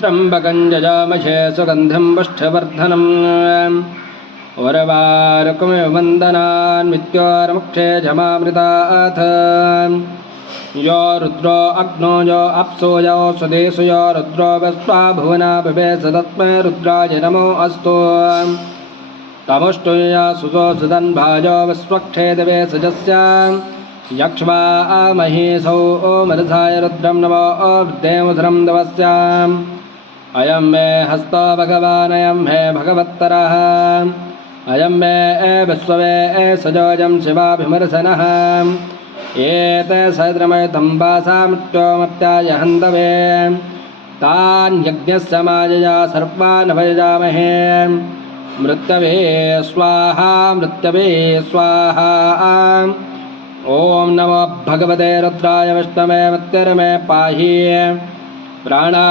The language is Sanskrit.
त्र्यम्बकं जजामहे सुगन्धिं पुष्टिवर्धनम् उर्वारुकमिव वन्दनान् मृत्योर्मुक्षे जमामृतात् यो रुद्रो अग्नो यो अप्सो यो सुदेशु यो रुद्रो वस्वा भुवना बिभेष तस्मै रुद्राय नमो अस्तु तमुष्टुया सुसो सुदन्भाजो विस्वक्षे दिवे सजस्य यक्ष्मा महीसौ मरुधाय रुद्रं नमो देवधरं दवस्याम् अयं मे हस्तो भगवान् अयं मे भगवत्तरः अयं मे विश्ववे सजोजं शिवाभिमर्शनः एते सद्रमयतं वासा मृत्योमत्याय हन्तवे तान् यज्ञस्य मायया सर्वान् भजामहे मृत्यवे स्वाहा मृत्यवे स्वाहा ॐ नमो भगवते रुद्राय विष्णवे मृत्युर्मे पाहि प्राणा